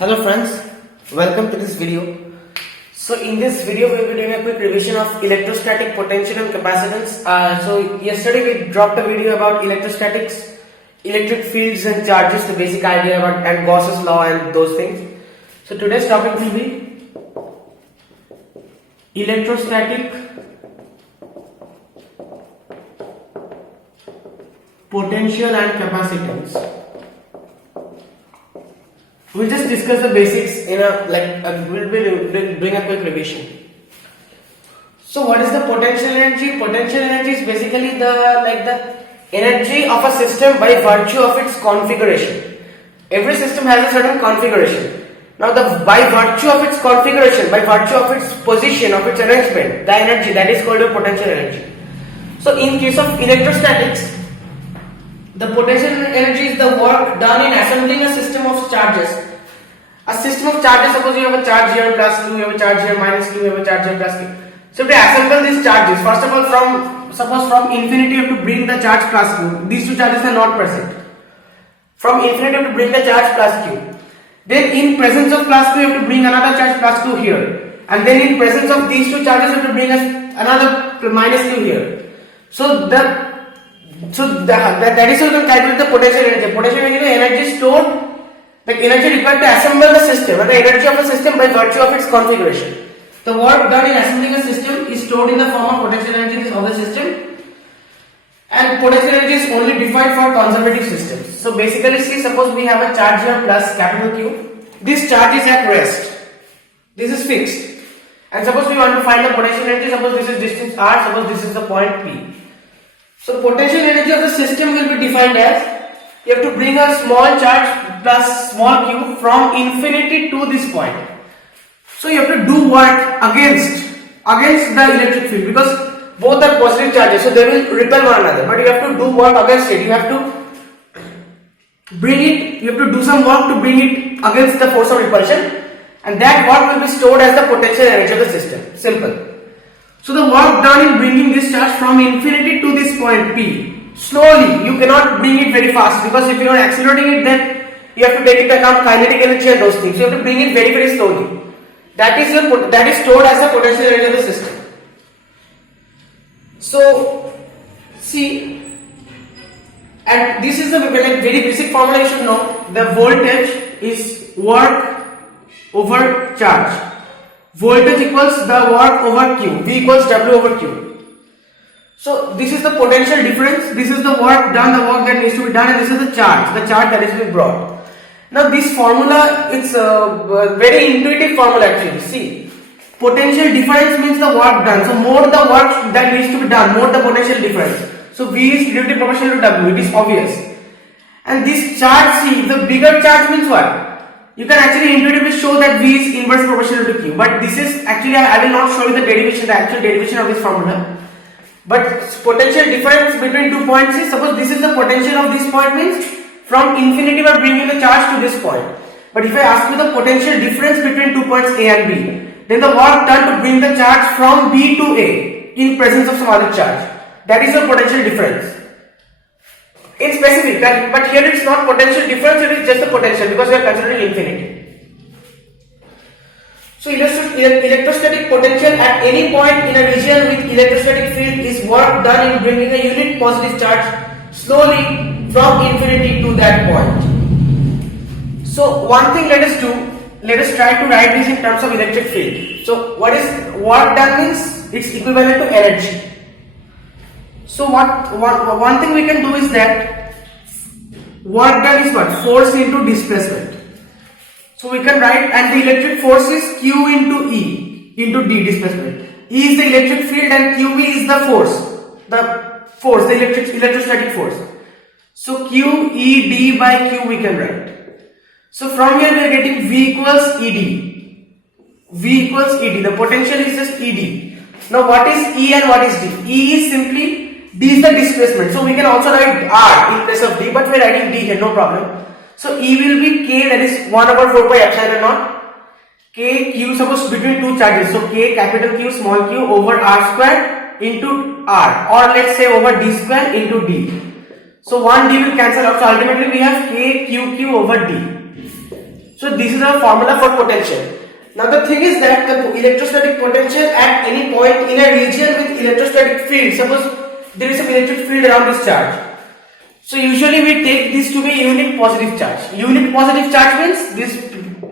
Hello friends, welcome to this video. So in this video we will be doing a quick revision of electrostatic potential and capacitance. So yesterday we dropped a video about electrostatics, electric fields and charges, the basic idea about and Gauss's law and those things. So today's topic will be electrostatic potential and capacitance. We'll just discuss the basics in we'll bring a quick revision. So what is the potential energy? Potential energy is basically the energy of a system by virtue of its configuration. Every system has a certain configuration. Now by virtue of its configuration, by virtue of its position, of its arrangement, the energy that is called a potential energy. So in case of electrostatics, the potential energy is the work done in assembling a system of charges. A system of charges, suppose you have a charge here plus Q, you have a charge here minus Q, you have a charge here plus Q. So to assemble these charges, first of all from infinity you have to bring the charge plus Q. These two charges are not present. From infinity you have to bring the charge plus Q. Then in presence of plus Q you have to bring another charge plus Q here. And then in presence of these two charges you have to bring another minus Q here. That is how you can calculate the potential energy. Potential energy is the energy stored, the energy required to assemble the system, and the energy of the system by virtue of its configuration. The work done in assembling a system is stored in the form of potential energy of the system, and potential energy is only defined for conservative systems. So basically, see, suppose we have a charge here plus capital Q. This charge is at rest. This is fixed. And suppose we want to find the potential energy. Suppose this is distance r. Suppose this is the point P. So potential energy of the system will be defined as, you have to bring a small charge plus small q from infinity to this point. So you have to do work against the electric field, because both are positive charges, so they will repel one another, but you have to do work against it. You have to bring it, you have to do some work to bring it against the force of repulsion, and that work will be stored as the potential energy of the system. Simple. So the work done in bringing this charge from infinity to this point P, slowly, you cannot bring it very fast, because if you are accelerating it, then you have to take into account kinetic energy and those things. So you have to bring it very, very slowly. That is stored as a potential energy of the system. So see, and this is the very basic formula you should know. The voltage is work over charge. Voltage equals the work over Q. V equals W over Q. So this is the potential difference. This is the work done, the work that needs to be done, and this is the charge that is being brought. Now this formula, it's a very intuitive formula actually. See, potential difference means the work done. So more the work that needs to be done, more the potential difference. So V is directly proportional to W. It is obvious. And this charge, see, the bigger charge means what? You can actually intuitively show that V is inverse proportional to Q, but this is actually, I will not show you the derivation, the actual derivation of this formula. But potential difference between 2 points is, suppose this is the potential of this point, means from infinity we are bringing the charge to this point. But if I ask you the potential difference between 2 points A and B, then the work done to bring the charge from B to A in presence of some other charge, that is the potential difference. In specific, but here it's not potential difference, it is just the potential, because we are considering infinity. So electrostatic potential at any point in a region with electrostatic field is work done in bringing a unit positive charge slowly from infinity to that point. So one thing let us do, let us try to write this in terms of electric field. So what is work done means, it's equivalent to energy. So one thing we can do is that work done is what? Force into displacement. So we can write, and the electric force is Q into E into D, displacement. E is the electric field and QE is the force, the electrostatic force. So Q E D by Q we can write. So from here we are getting V equals ED. V equals ED. The potential is just ED. Now what is E and what is D? E is simply, D is the displacement, so we can also write R in place of D, but we are writing D here, no problem. So E will be K, that is 1 over 4 pi epsilon naught. K, Q, suppose between two charges, so K capital Q small q over R square into R, or let's say over D square into D. So 1 D will cancel out, so ultimately we have K Q Q over D. So this is our formula for potential. Now the thing is that the electrostatic potential at any point in a region with electrostatic field, suppose there is an electric field around this charge. So usually we take this to be unit positive charge. Unit positive charge means this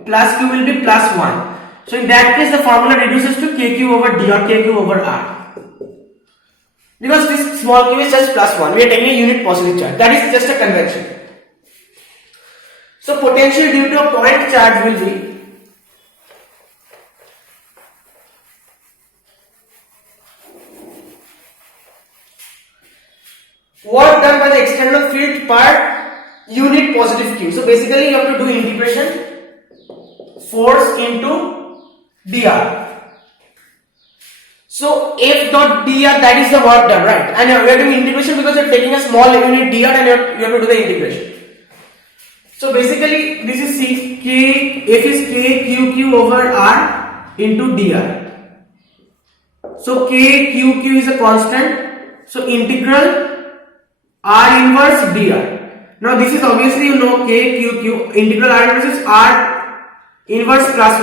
plus q will be plus 1. So in that case the formula reduces to kq over d or kq over r. Because this small q is just plus 1, we are taking a unit positive charge. That is just a convention. So potential due to a point charge will be work done by the external field per unit positive q. So basically you have to do integration force into dr. So F dot dr, that is the work done, right? And we are doing integration because you are taking a small unit dr and you have to do the integration. So basically this is C, K, F is K Q Q over R into dr. So K Q Q is a constant. So integral R inverse dr. Now this is obviously you know K Q Q. Integral R inverse is R inverse plus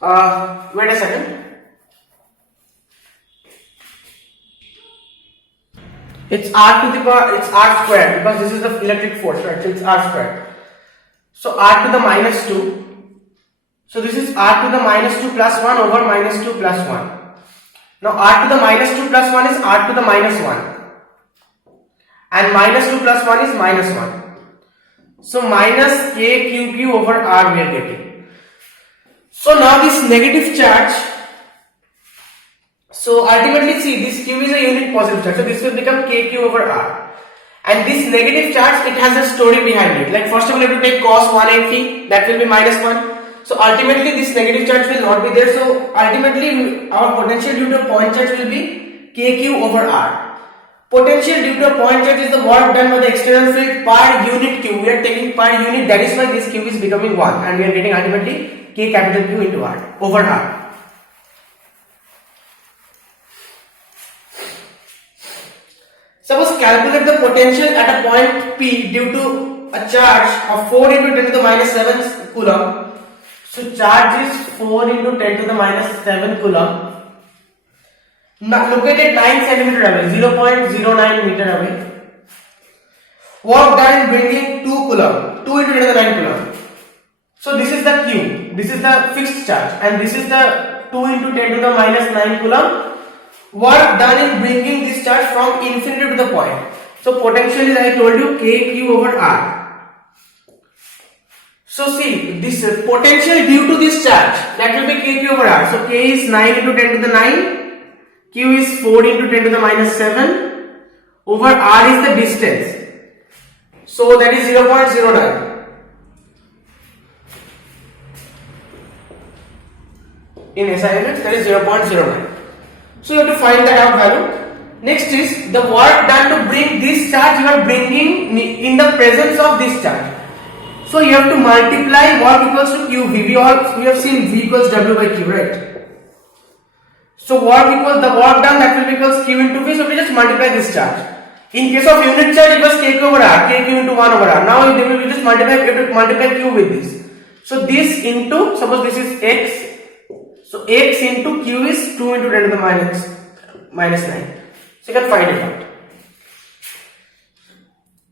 1. Wait a second. It's r to the power, it's r squared because this is the electric force, right? So it's r squared. So r to the minus 2. So this is r to the minus 2 plus 1 over minus 2 plus 1. Now r to the minus 2 plus 1 is r to the minus 1. And minus 2 plus 1 is minus 1. So minus k q q over r we are getting. So now this negative charge. So ultimately see this q is a unit positive charge. So this will become kq over r. And this negative charge, it has a story behind it. Like first of all you have to take cos 180, that will be minus 1. So ultimately this negative charge will not be there. So ultimately our potential due to a point charge will be kq over r. Potential due to a point charge is the work done by the external field per unit q. We are taking per unit, that is why this q is becoming 1 and we are getting ultimately k capital Q into r over r. Suppose calculate the potential at a point P due to a charge of 4 into 10 to the minus 7 coulomb. So charge is 4 into 10 to the minus 7 coulomb. Located 9 centimeter away, 0.09 meter away. Work done in bringing 2 coulomb, 2 into 10 to the 9 coulomb. So this is the Q, this is the fixed charge, and this is the 2 into 10 to the minus 9 coulomb. Work done in bringing this charge from infinity to the point. So potential is, I told you, kq over r. So see, this potential due to this charge, that will be kq over r. So k is 9 into 10 to the 9, q is 4 into 10 to the minus 7, over r is the distance. So that is 0.09. In SI units, that is 0.09. So you have to find that out value. Next is the work done to bring this charge, you are bringing in the presence of this charge. So you have to multiply work equals to QV. We have seen V equals W by Q, right? So work equals the work done, that will be equals Q into V. So we just multiply this charge. In case of unit charge, it was KQ over R, KQ into 1 over R. Now we will just multiply Q with this. So this into, suppose this is X. So x into q is 2 into 10 to the minus 9. So you can find it out.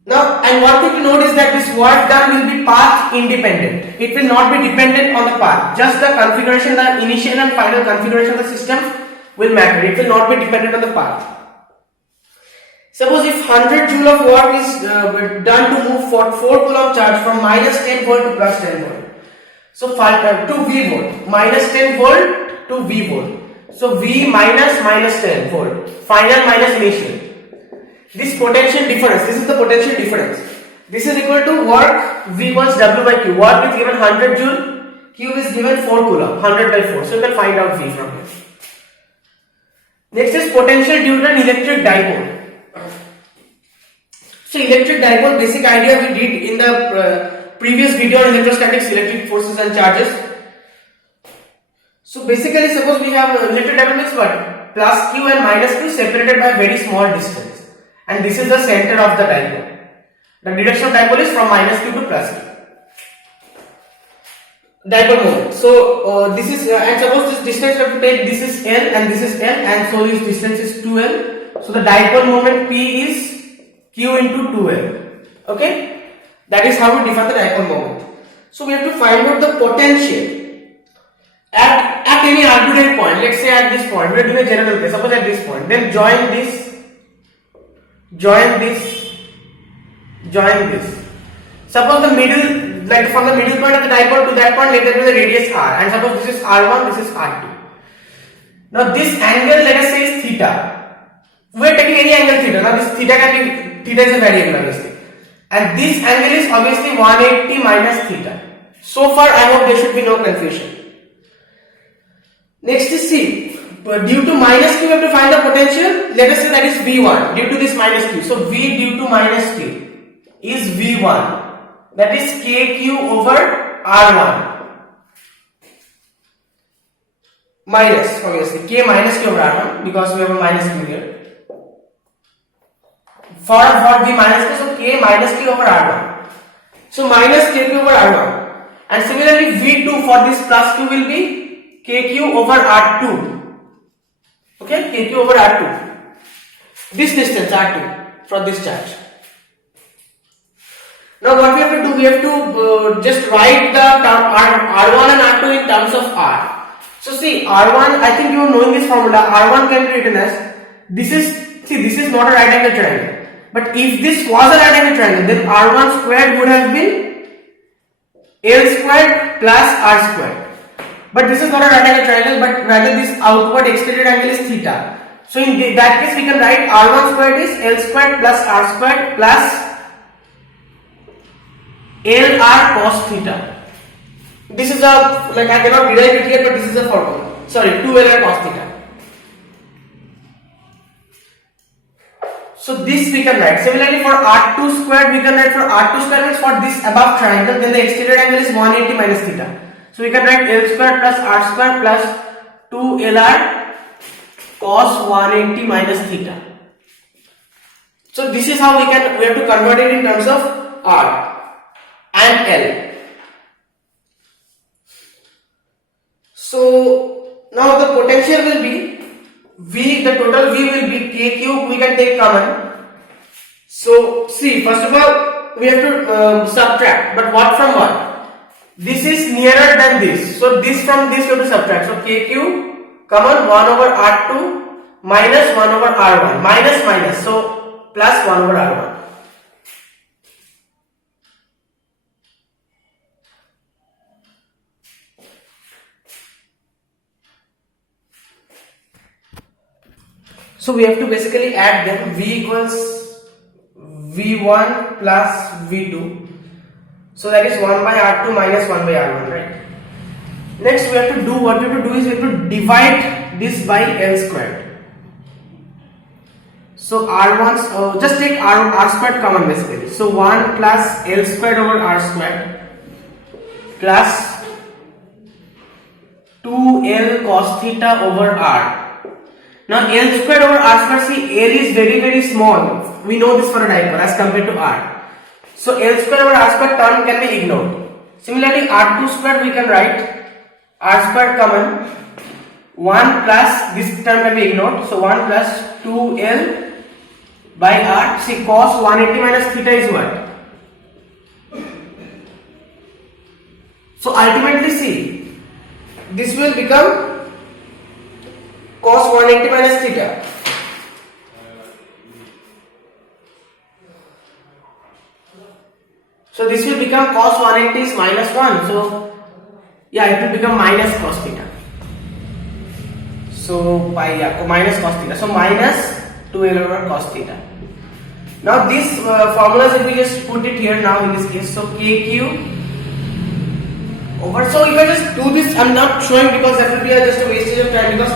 Now, and one thing to note is that this work done will be path independent. It will not be dependent on the path. Just the configuration, the initial and final configuration of the system will matter. It will not be dependent on the path. Suppose if 100 joule of work is done to move 4 coulomb charge from minus 10 volt to plus 10 volt. So to V volt, minus 10 volt to V volt. So V minus 10 volt, final minus initial. This potential difference, this is the potential difference. This is equal to work V equals W by Q. Work is given 100 joule, Q is given 4 coulomb, 100 by 4. So you can find out V from here. Next is potential due to an electric dipole. So electric dipole, basic idea we did in the previous video on electrostatics, electric forces and charges. So basically suppose we have electric dipole means what? Plus Q and minus Q separated by a very small distance. And this is the center of the dipole. The direction of dipole is from minus Q to plus Q. dipole moment. So this is and suppose this distance you have to take, this is L and this is L, and so this distance is 2L. So the dipole moment P is Q into 2L. Okay, that is how we define the dipole moment. So we have to find out the potential at any arbitrary point. Let's say at this point, we are doing a general case. Suppose at this point, then join this, join this, join this. Suppose the middle, like from the middle point of the dipole to that point, let there be the radius r, and suppose this is r1, this is r2. Now this angle, let us say, is theta. We are taking any angle theta. Now this theta can be, theta is a variable obviously, and this angle is obviously 180 minus theta. So far, I hope there should be no confusion. Next is C. Due to minus q, we have to find the potential. Let us say that is V1 due to this minus q. So V due to minus q is V1. That is kq over r1 minus, obviously, k minus q over r1 because we have a minus q here. For V minus q, so k minus q over r1. So minus kq over r1. And similarly, V2 for this plus q will be kq over r2. Okay, kq over r2. This distance r2 from this charge. Now what we have to do, we have to just write the term r1 and r2 in terms of r. So see, r1, I think you are knowing this formula. R1 can be written as, this is not a right angle triangle. But if this was a right angle triangle, then r1 squared would have been L squared plus r squared. But this is not a right angle triangle, but rather this outward extended angle is theta. So in that case, we can write r1 squared is L squared plus r squared plus LR cos theta. This is a, like I cannot derive it here, but this is a formula. Sorry, 2LR cos theta. So this we can write. Similarly for R2 squared, we can write for R2 squared means for this above triangle, then the extended angle is 180 minus theta. So we can write L squared plus R squared plus 2LR cos 180 minus theta. So this is how we have to convert it in terms of R and L. So now the potential will be V, the total V will be K cube, we can take common. So see, first of all we have to subtract, but what from what? This is nearer than this, so this from this we have to subtract. So K cube common 1 over R2 minus 1 over R1, minus minus, so plus 1 over R1. So we have to basically add them. V equals V1 plus V2. So that is 1 by R2 minus 1 by R1, right? Next we have to do, what we have to do is we have to divide this by L squared. So R1, just take R squared common basically. So 1 plus L squared over R squared plus 2L cos theta over R. Now L squared over R squared, see L is very small. We know this for a dipole as compared to R. So L squared over R squared term can be ignored. Similarly R2 squared we can write R squared common 1 plus, this term can be ignored. So 1 plus 2L by R. See cos 180 minus theta is what? So ultimately see, this will become cos 180 minus theta. So this will become cos 180 is minus 1. So yeah, it will become minus cos theta. So by minus cos theta. So minus 2L over cos theta. Now these formulas, if we just put it here now in this case, so KQ over. So if I just do this, I'm not showing because that will be just a wastage of time, because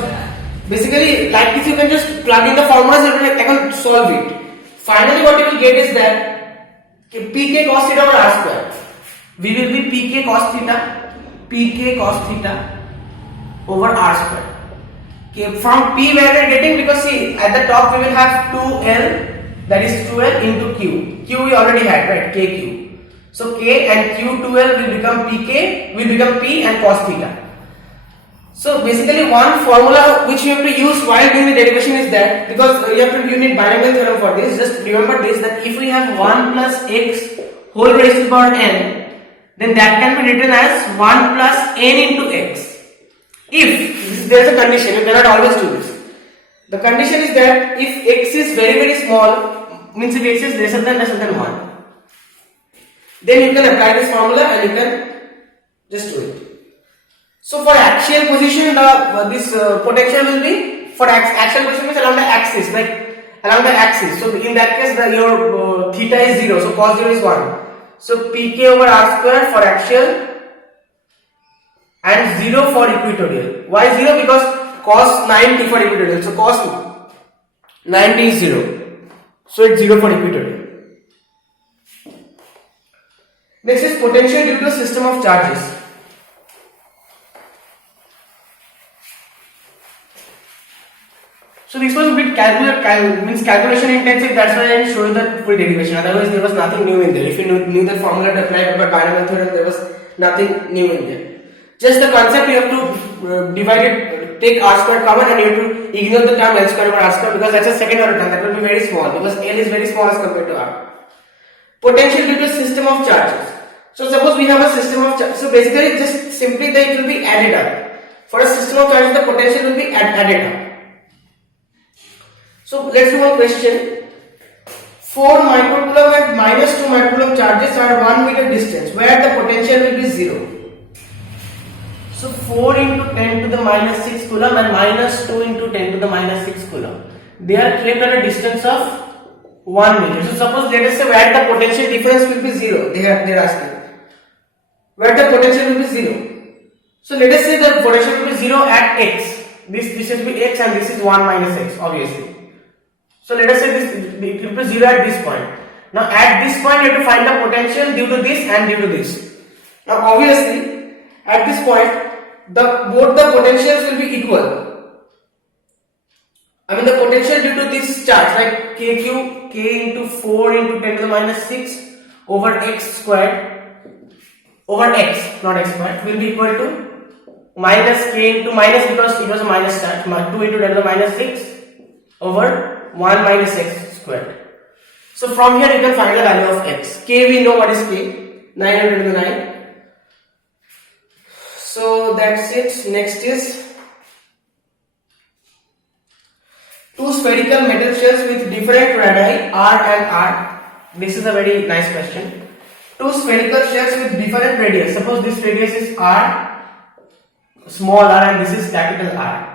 basically like this you can just plug in the formulas and I can solve it. Finally what you will get is that pk cos theta over r square. We will be pk cos theta over r square. Okay, from p where we are getting, because see at the top we will have 2L, that is 2L into Q. Q we already had, right? KQ. So K and Q12 will become PK, will become P and cos theta. So basically one formula which you have to use while doing the derivation is that, because you need binomial theorem for this, just remember this, that if we have 1 plus x whole raised to the power n, then that can be written as 1 plus n into x. If there is a condition, you cannot always do this. The condition is that if x is very small, means if x is lesser than 1, then you can apply this formula and you can just do it. So for axial position, this potential will be, for axial position means along the axis, like along the axis. So in that case, your theta is 0, so cos 0 is 1. So pk over r square for axial and 0 for equatorial. Why 0? Because cos 90 for equatorial. So cos 90 is 0. So it's 0 for equatorial. Next is potential due to a system of charges. So this was a bit calculation intensive, that's why I didn't show you the full derivation. Otherwise there was nothing new in there. If you knew the formula to apply about binomial theorem, there was nothing new in there. Just the concept, you have to divide it, take r square common, and you have to ignore the term l square over r square, because that's a second order term, that will be very small, because l is very small as compared to r. Potential due to a system of charges. So suppose we have a system of charges. So basically just simply that it will be added up. For a system of charges, the potential will be added up. So let's do one question. 4 microcoulomb and minus 2 microcoulomb charges are 1 meter distance, where the potential will be 0. So 4 into 10 to the minus 6 coulomb and minus 2 into 10 to the minus 6 coulomb. They are kept at a distance of 1 meter. So suppose let us say where the potential difference will be 0. They are asking. Where the potential will be 0. So let us say the potential will be 0 at x. This will be x and this is 1 minus x, obviously. So let us say it will be 0 at this point. Now at this point you have to find the potential due to this and due to this. Now obviously at this point both the potentials will be equal. I mean the potential due to this charge, like k into 4 into 10 to the minus 6 over x squared over x, not x squared, will be equal to minus k into minus, because it was a minus charge, 2 into 10 to the minus 6 over 1 minus x squared. So from here you can find the value of x. K we know what is k, 900 to the 9. So that's it. Next is two spherical metal shells with different radii r and r. This is a very nice question. Two spherical shells with different radius. Suppose this radius is r, small r, and this is capital R,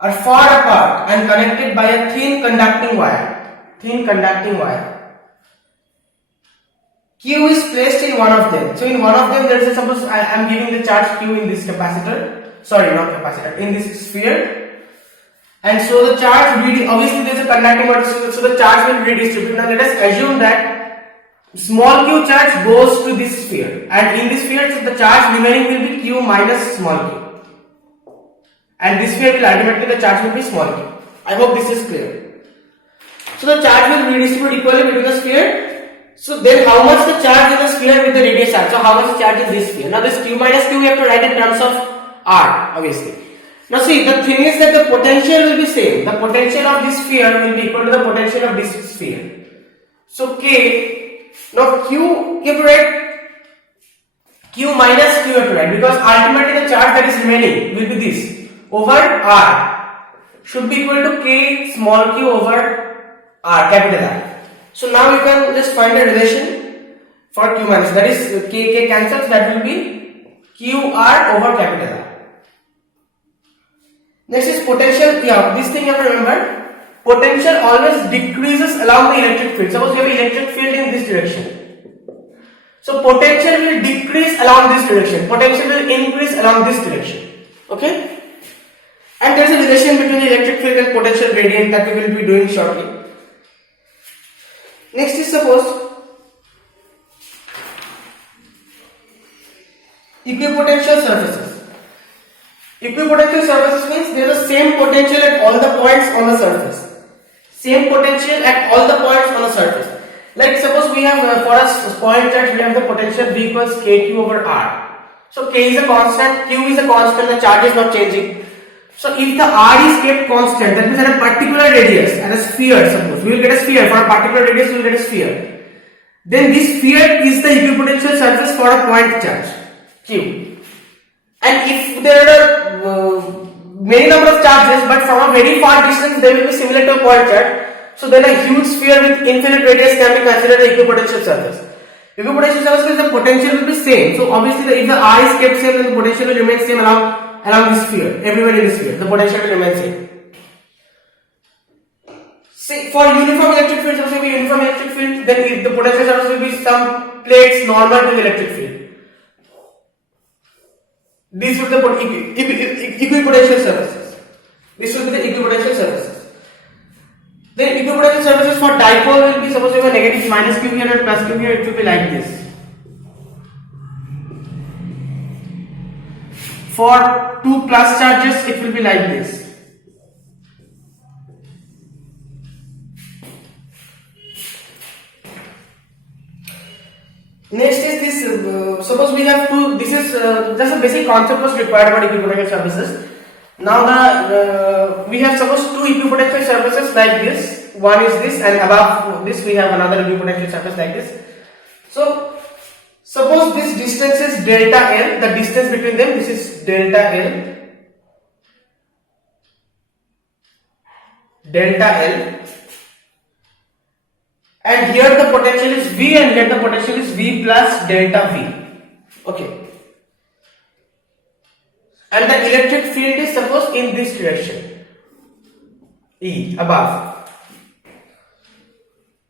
are far apart and connected by a thin conducting wire. Q is placed in one of them. So in one of them there is a, suppose I am giving the charge Q in this capacitor, sorry not capacitor, in this sphere, and so the charge obviously there is a conducting wire, so the charge will redistribute. Now let us assume that small q charge goes to this sphere, and in this sphere so the charge remaining will be q minus small q, and this sphere will ultimately the charge will be small q. I hope this is clear. So the charge will redistribute equally between the sphere. So then how much the charge in the sphere with the radius r? So how much the charge in this sphere? Now this q minus q we have to write in terms of r, obviously. Now see, the thing is that the potential will be same. The potential of this sphere will be equal to the potential of this sphere. So k, now q you have to write q minus q you have to write, because ultimately the charge that is remaining will be this over r should be equal to k small q over r capital R. So now you can just find a relation for q minus, that is k cancels, that will be q r over capital R. Next is potential. Yeah, this thing you have to remember. Potential always decreases along the electric field. Suppose you have electric field in this direction. So potential will decrease along this direction. Potential will increase along this direction. Okay? And there is a relation between the electric field and potential gradient that we will be doing shortly. Next is suppose equipotential surfaces. Equipotential surfaces means there is the same potential at all the points on the surface. Same potential at all the points on the surface. Like suppose we have for a point charge we have the potential V equals kq over r. So k is a constant, q is a constant, the charge is not changing. So if the r is kept constant, that means at a particular radius, at a sphere, suppose we will get a sphere for a particular radius, we will get a sphere. Then this sphere is the equipotential surface for a point charge q. And if there are many number of charges, but from a very far distance, they will be similar to a point charge. So then a huge sphere with infinite radius can be considered the equipotential surface. Equipotential surface means the potential will be same. So obviously, if the r is kept same, then the potential will remain same along the sphere. Everywhere in the sphere, the potential will remain same. See, for uniform electric field, suppose we uniform electric field, then if the potential surface will be some plates normal to the electric field. These will be the equipotential surfaces. This will be the equipotential surfaces. Then equipotential surfaces for dipole will be, suppose we have a negative minus q here and plus q here, it will be like this. For two plus charges, it will be like this. Next is this, suppose we have two, this is just a basic concept was required about equipotential surfaces. Now we have suppose two equipotential surfaces like this, one is this and above this we have another equipotential surface like this. So suppose this distance is delta L, the distance between them, this is delta L, and here the potential is V and here the potential is V plus delta V. Okay. And the electric field is suppose in this direction, E, above.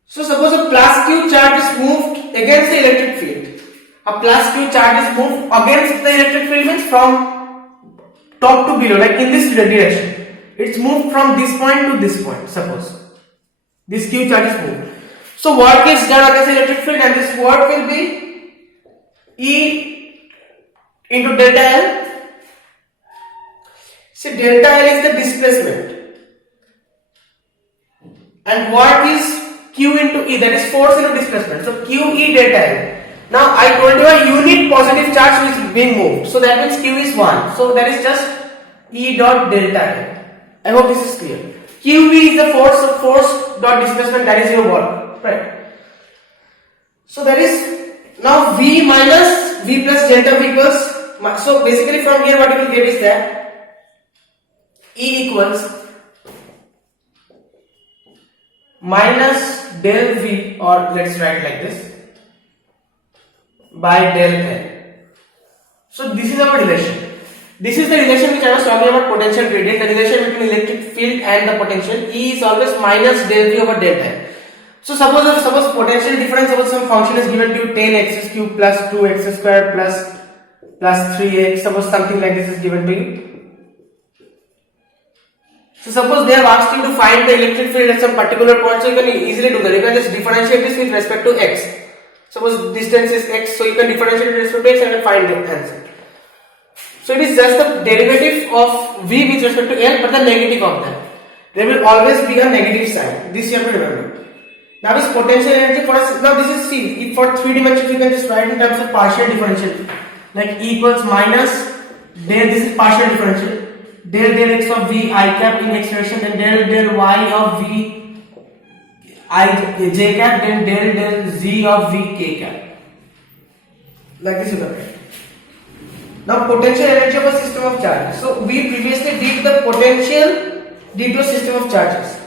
So suppose a plus q charge is moved against the electric field. A plus q charge is moved against the electric field means from top to below, like in this direction. It's moved from this point to this point, suppose. This q charge is moved. So work is done against the electric field and this work will be E into delta L. See, delta L is the displacement and what is Q into E, that is force into displacement. So Q E delta L. Now I told you a unit positive charge is being moved. So that means Q is 1. So that is just E dot delta L. I hope this is clear. QV is the force, so force dot displacement, that is your work. Right. So that is now V minus V plus delta V equals, so basically from here what you will get is that E equals minus del V, or let's write like this, by del L. So this is our relation. This is the relation which I was talking about, potential gradient, the relation between electric field and the potential. E is always minus del V over del L. So suppose potential difference, suppose some function is given to you 10x cube plus 2x square plus 3x, suppose something like this is given to you. So suppose they have asked you to find the electric field at some particular point, so you can easily do that. You can just differentiate this with respect to x. Suppose distance is x, so you can differentiate with respect to x and find the answer. So it is just the derivative of v with respect to L, but the negative of that. There will always be a negative sign. This you have to remember. Now this potential energy for us, now this is C. If for 3 dimensions you can just write in terms of partial differential. Like E equals minus del, this is partial differential. Del x of v I cap in x direction, then del y of v I j cap, then del z of v k cap. Like this you can write. Now potential energy of a system of charges. So we previously did the potential due to a system of charges.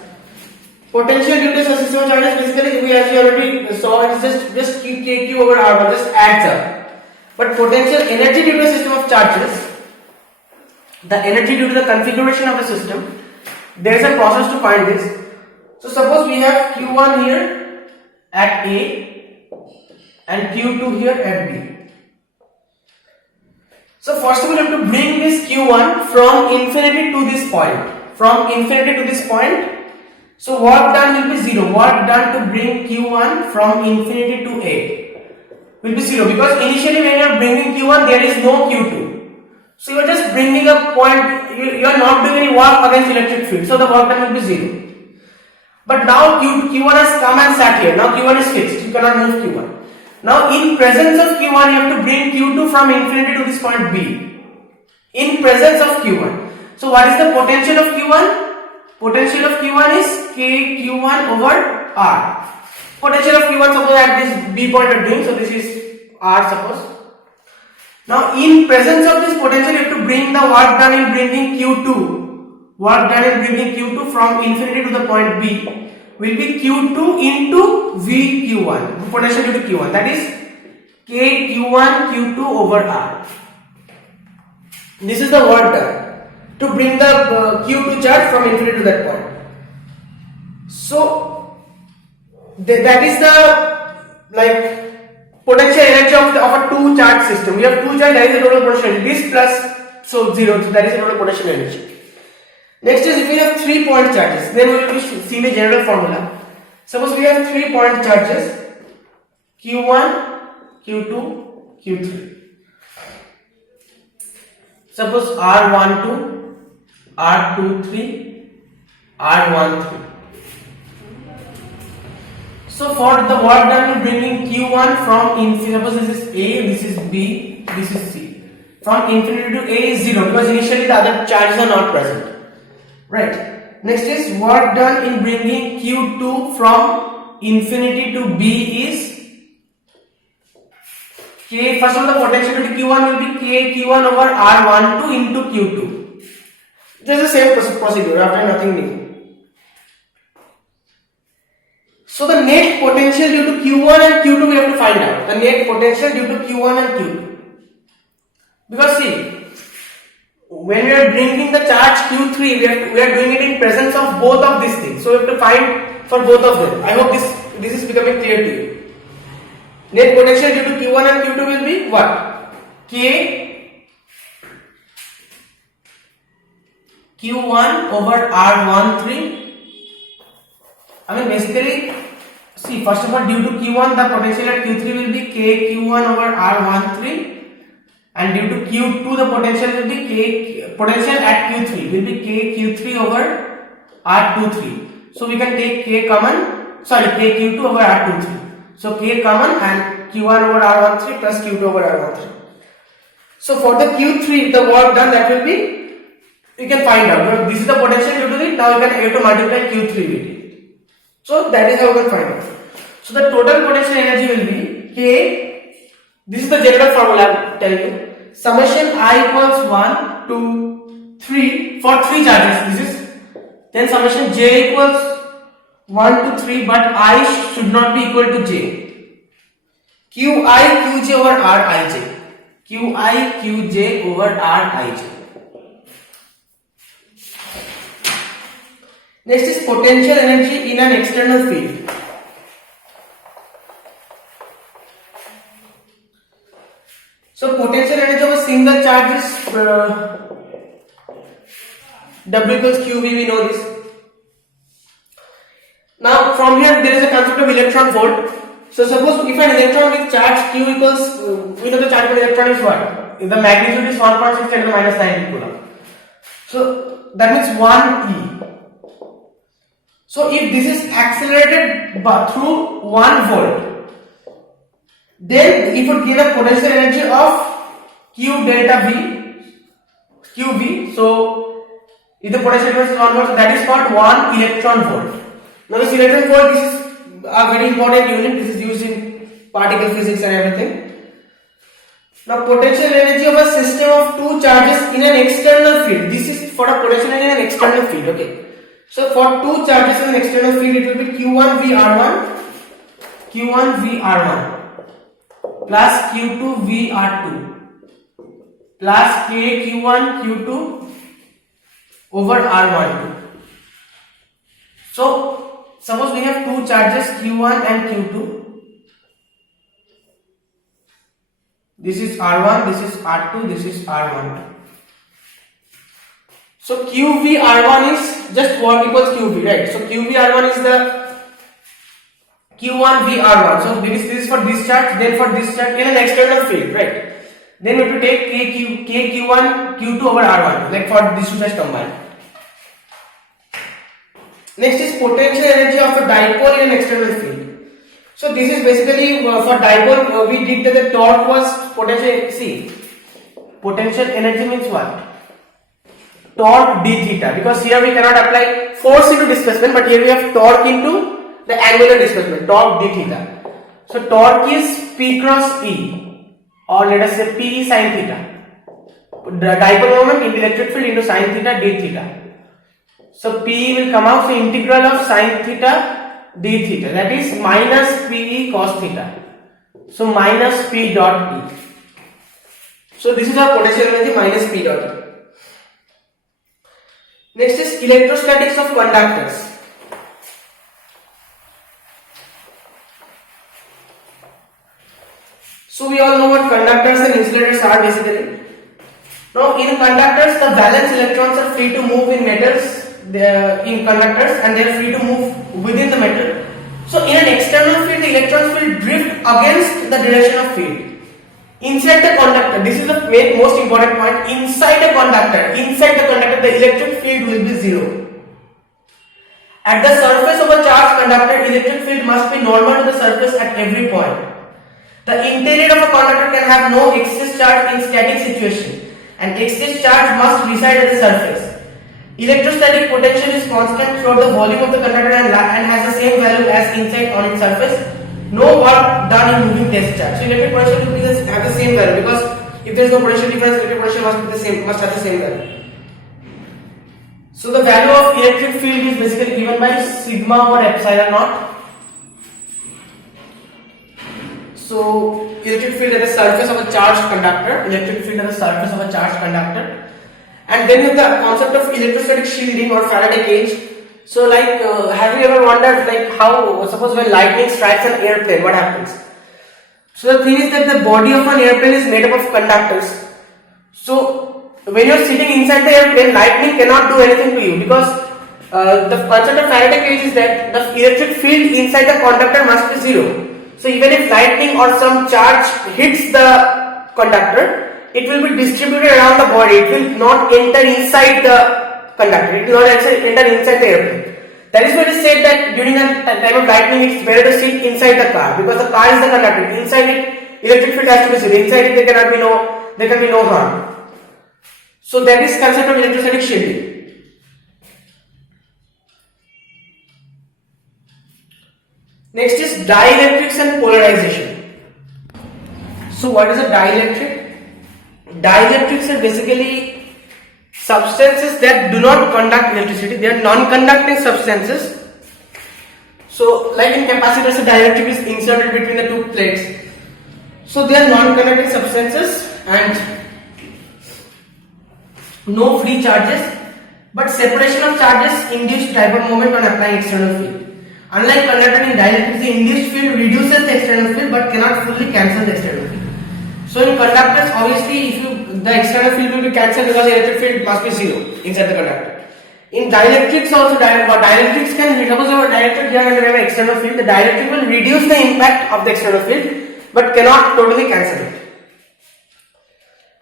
Potential due to a system of charges, basically we actually already saw, it's just kq over r1, just adds up. But potential energy due to a system of charges, the energy due to the configuration of the system, there is a process to find this. So suppose we have q1 here at A and q2 here at B. So first we have to bring this q1 from infinity to this point. From infinity to this point. So work done will be 0. Work done to bring q1 from infinity to A will be 0, because initially when you are bringing q1 there is no q2. So you are just bringing a point, you are not doing any work against electric field. So the work done will be 0. But now Q1 has come and sat here. Now Q1 is fixed. You cannot move Q1. Now in presence of Q1, you have to bring Q2 from infinity to this point B. In presence of Q1. So what is the potential of Q1? Potential of Q1 is KQ1 over R. Potential of Q1, suppose at this B point of doing, so this is R suppose. Now in presence of this potential, you have to bring the work done in bringing Q2. Work done in bringing Q2 from infinity to the point B will be Q2 into VQ1. Potential due to Q1. That is KQ1 Q2 over R. This is the work done to bring the Q2 charge from infinity to that point. So that is the potential energy of a two charge system. We have two charge, that is the total potential energy. This plus 0, so that is the total potential energy. Next is if we have 3 point charges, then we will see the general formula. Suppose we have 3 point charges Q1, Q2, Q3. Suppose R12, R23, R13. So for the work done in bringing Q1 from infinity, suppose this is A, this is B, this is C. From infinity to A is 0 because initially the other charges are not present. Right. Next is work done in bringing Q2 from infinity to B is K. First of all, the potential to Q1 will be KQ1 over R12 into Q2. Just the same procedure, after nothing new. So the net potential due to Q1 and Q2 we have to find out. The net potential due to Q1 and Q2. Because see, when we are bringing the charge Q3, we are doing it in presence of both of these things. So we have to find for both of them. I hope this is becoming clear to you. Net potential due to Q1 and Q2 will be what? K Q1 over R13. I mean basically, see, first of all, due to Q1 the potential at Q3 will be KQ1 over R13. And due to Q2 the potential will be potential at Q3 will be KQ3 over R23. So we can take KQ2 over R23. So K common and Q1 over R13 plus Q2 over R13. So for the Q3 the work done, that will be, you can find out. This is the potential due to it. Now you have to multiply Q3 with it. So that is how we can find out. So the total potential energy will be K. This is the general formula I will tell you. Summation I equals 1, 2, 3 for 3 charges. This is, then summation J equals 1 to 3, but I should not be equal to J. Qi Qj over Rij. Qi Qj over Rij. Next is potential energy in an external field. So potential energy of a single charge is W equals QV, we know this. Now from here there is a concept of electron volt. So suppose if an electron with charge Q equals, we know the charge of an electron is what? The magnitude is 1.6 10 to the minus 9 coulomb. So that means 1 E. So if this is accelerated through 1 volt, then it would give a potential energy of Q delta V, QV. So if the potential difference is 1 volt, so that is called 1 electron volt. Now this electron volt, this is a very important unit. This is used in particle physics and everything. Now potential energy of a system of 2 charges in an external field. This is for a potential energy in an external field. Okay. So for 2 charges in an external field, it will be Q1 V R1, Q1 V R1 plus Q2 V R2 plus K Q1 Q2 over R12. So suppose we have 2 charges Q1 and Q2. This is R1, this is R2, this is R12. So QV R1 is just what equals QV, right? So QV R1 is the Q1 V R1. So this is for this charge, then for this charge in an external field, right? Then we have to take KQ1 Q2 over R1, like for these two charges combined. Next is potential energy of a dipole in an external field. So this is basically for dipole we did that the torque was potential. See, potential energy means what? Torque d theta, because here we cannot apply force into displacement, but here we have torque into the angular displacement, torque d theta. So torque is P cross E, or let us say P sin theta. The dipole moment in the electric field into sin theta d theta. So P will come out, so integral of sin theta d theta, that is minus P cos theta. So minus P dot E. So this is our potential energy minus P dot E. Next is electrostatics of conductors. So we all know what conductors and insulators are basically. Now in conductors, the valence electrons are free to move in metals, in conductors, and they are free to move within the metal. So in an external field, the electrons will drift against the direction of field. Inside the conductor, this is the most important point, inside the conductor, the electric field will be zero. At the surface of a charged conductor, electric field must be normal to the surface at every point. The interior of a conductor can have no excess charge in static situation, and excess charge must reside at the surface. Electrostatic potential is constant throughout the volume of the conductor and has the same value as inside on its surface. No work done in moving test charge. So electric potential will have the same value, because if there is no potential difference, electric potential must have the same value. So the value of electric field is basically given by sigma over epsilon naught. So electric field at the surface of a charged conductor, and then with the concept of electrostatic shielding or Faraday cage. So like have you ever wondered like how, suppose when lightning strikes an airplane, what happens? So the thing is that the body of an airplane is made up of conductors. So when you are sitting inside the airplane, lightning cannot do anything to you, because the concept of Faraday cage is that the electric field inside the conductor must be zero. So even if lightning or some charge hits the conductor, it will be distributed around the body. It will not enter inside the conductor. It will not enter inside the airplane. That is why it is said that during a time of lightning, it's better to sit inside the car, because the car is the conductor. Inside it, electric field has to be zero. Inside it, there can be no harm. So that is concept of electrostatic shielding. Next is dielectrics and polarization. So what is a dielectric? Dielectrics are basically substances that do not conduct electricity. They are non-conducting substances. So like in capacitors, a dielectric is inserted between the two plates. So they are non-conducting substances and no free charges, but separation of charges induce dipole moment on applying external field. Unlike conductor, in dielectrics, the induced field reduces the external field but cannot fully cancel the external field. So in conductors, obviously, the external field will be cancelled because the electric field must be zero inside the conductor. In dielectrics also, dielectrics can, suppose you have a dielectric here and you have an external field, the dielectric will reduce the impact of the external field but cannot totally cancel it.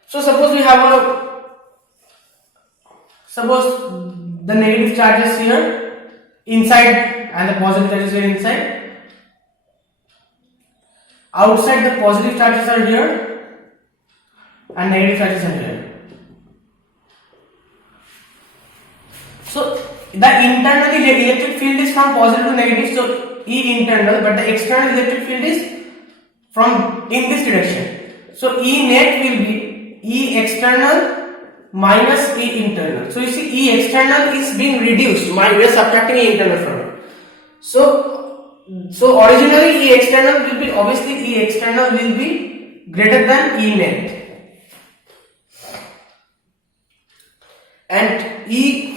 So suppose the negative charge is here inside and the positive charges are inside. Outside, the positive charges are here and negative charges are here. So the internally electric field is from positive to negative, so E internal, but the external electric field is from in this direction. So E net will be E external minus E internal. So you see, E external is being reduced. We are subtracting E internal from it. So originally E external will be, obviously E external will be greater than E net, and E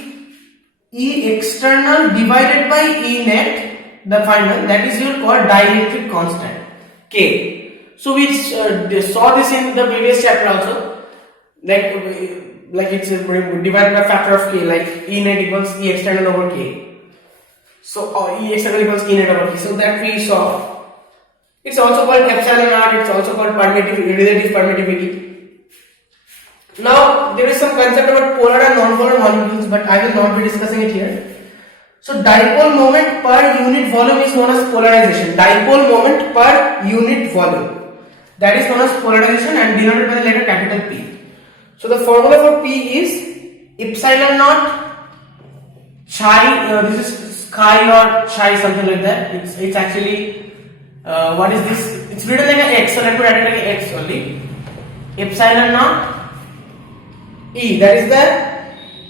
external divided by E net, the final, that is your called dielectric constant K. So we saw this in the previous chapter also, like it's divided by factor of K, like E net equals E external over K. So E external equals E net over K. So that we saw. It's also called epsilon r. It's also called relative permittivity. Now there is some concept about polar and non-polar molecules, but I will not be discussing it here. So dipole moment per unit volume is known as polarization. Dipole moment per unit volume, that is known as polarization and denoted by the letter capital P. So the formula for P is epsilon naught chi. This is chi or chi, something like that. It's actually what is this? It's written like an X, so let me write it like an X only. Epsilon naught E, that is the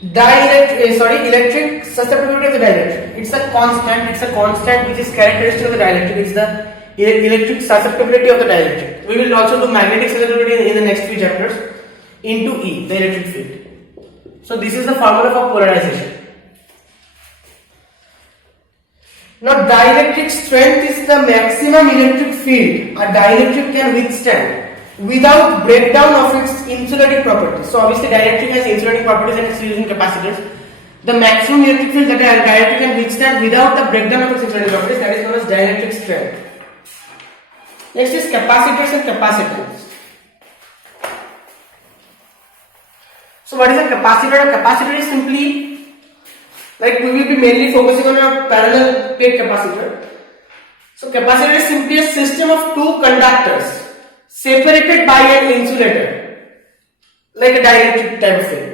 electric susceptibility of the dielectric. It's a constant which is characteristic of the dielectric. It's the electric susceptibility of the dielectric. We will also do magnetic susceptibility in the next few chapters into E, the electric field. So this is the formula for polarization. Now dielectric strength is the maximum electric field a dielectric can withstand without breakdown of its insulating properties. So obviously dielectric has insulating properties and it's using capacitors. The maximum electric field that a dielectric can withstand without the breakdown of its insulating properties, that is known as dielectric strength. Next is capacitors and capacitance. So what is a capacitor? A capacitor is simply, like we will be mainly focusing on a parallel plate capacitor. So capacitor is simply a system of two conductors separated by an insulator, like a dielectric type of thing.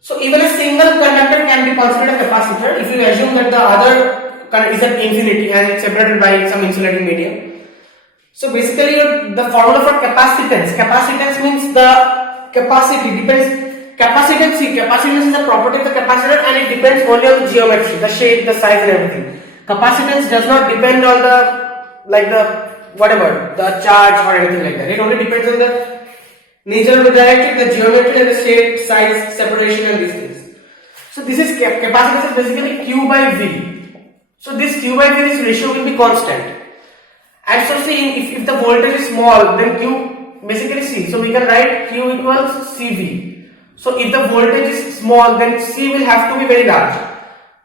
So even a single conductor can be considered a capacitor if you assume that the other is at infinity and it's separated by some insulating medium. So basically the formula for capacitance means the capacity depends. Capacitance is a property of the capacitor and it depends only on the geometry, the shape, the size and everything. Capacitance does not depend on the charge or anything like that. It only depends on the nature of the dielectric, the geometry and the shape, size, separation and these things. So this is capacitance is basically Q by V. So this Q by V, this ratio will be constant. And so see, if the voltage is small, then Q basically C. So we can write Q equals CV. So if the voltage is small, then C will have to be very large.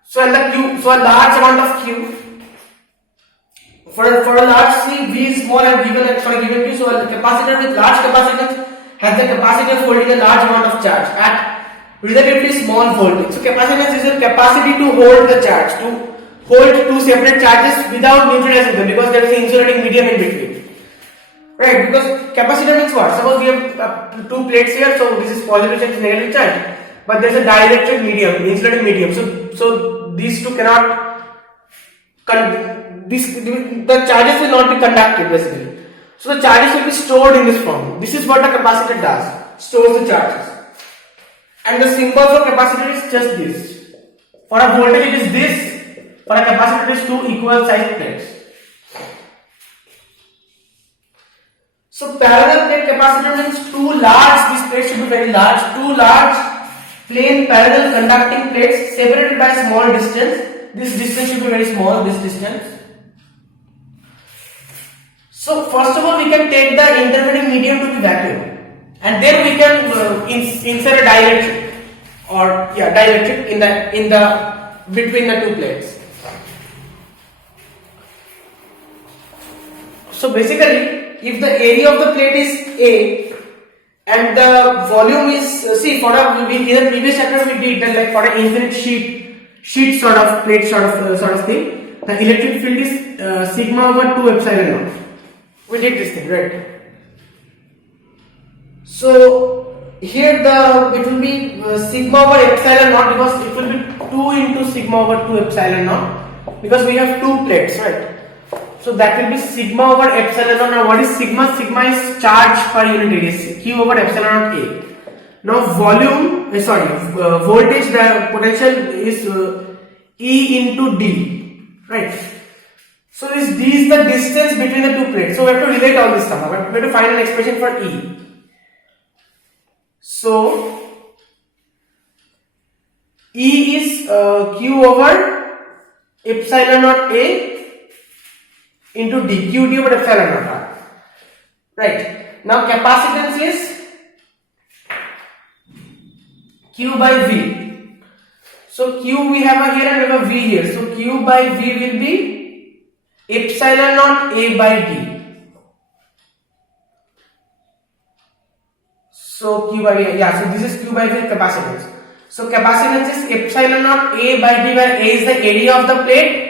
So a large amount of Q. For a large C, V is small and given Q. So a capacitor with large capacitance has the capacity of holding a large amount of charge at relatively small voltage. So capacitance is the capacity to hold the charge, to hold two separate charges without neutralizing them, because there is an insulating medium in between. Right? Because capacitor means what? Suppose we have two plates here, so this is positive charge, negative charge, but there is a dielectric medium, insulating medium. So these two cannot. The charges will not be conducted basically. So the charges will be stored in this form. This is what a capacitor does, stores the charges. And the symbol for capacitor is just this. For a voltage it is this, for a capacitor it is two equal sized plates. So parallel plate capacitor means two large, these plates should be very large, two large plain parallel conducting plates separated by a small distance. This distance should be very small, this distance. So first of all, we can take the intervening medium to be vacuum, and then we can insert a dielectric in the between the two plates. So basically, if the area of the plate is A and the volume is in the previous chapter we did that, like for an infinite sheet sort of plate sort of thing, the electric field is sigma over 2 epsilon naught. We did this thing, right? So here it will be sigma over epsilon naught, because it will be 2 into sigma over 2 epsilon naught, because we have two plates, right? So that will be sigma over epsilon naught. Now what is sigma? Sigma is charge per unit area, Q over epsilon naught A. Now voltage, the potential is E into D, right? So D is the distance between the two plates. So we have to relate all this stuff. We have to find an expression for E. So E is Q over epsilon naught A into D, QD over epsilon naught R. Right. Now capacitance is Q by V. So Q we have here and we have a V here. So Q by V will be epsilon naught A by D. So Q by V, so this is Q by V capacitance. So capacitance is epsilon naught A by D, where A is the area of the plate.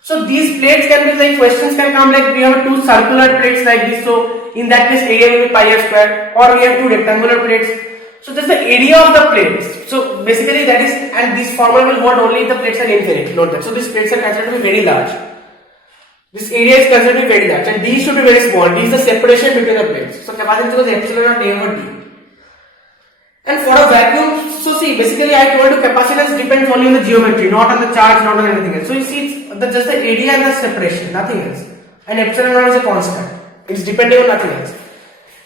So these plates can be like, questions can come like, we have two circular plates like this, so in that case area will be pi r square, or we have two rectangular plates. So that's the area of the plates. So basically that is, and this formula will hold only if the plates are infinite. Note that. So these plates are considered to be very large. This area is considered to be very large, and D should be very small. D is the separation between the plates. So capacitance was epsilon naught A over D. And for a vacuum, so see, basically I told you capacitance depends only on the geometry, not on the charge, not on anything else. So you see, it's just the area and the separation, nothing else. And epsilon naught is a constant. It's depending on nothing else.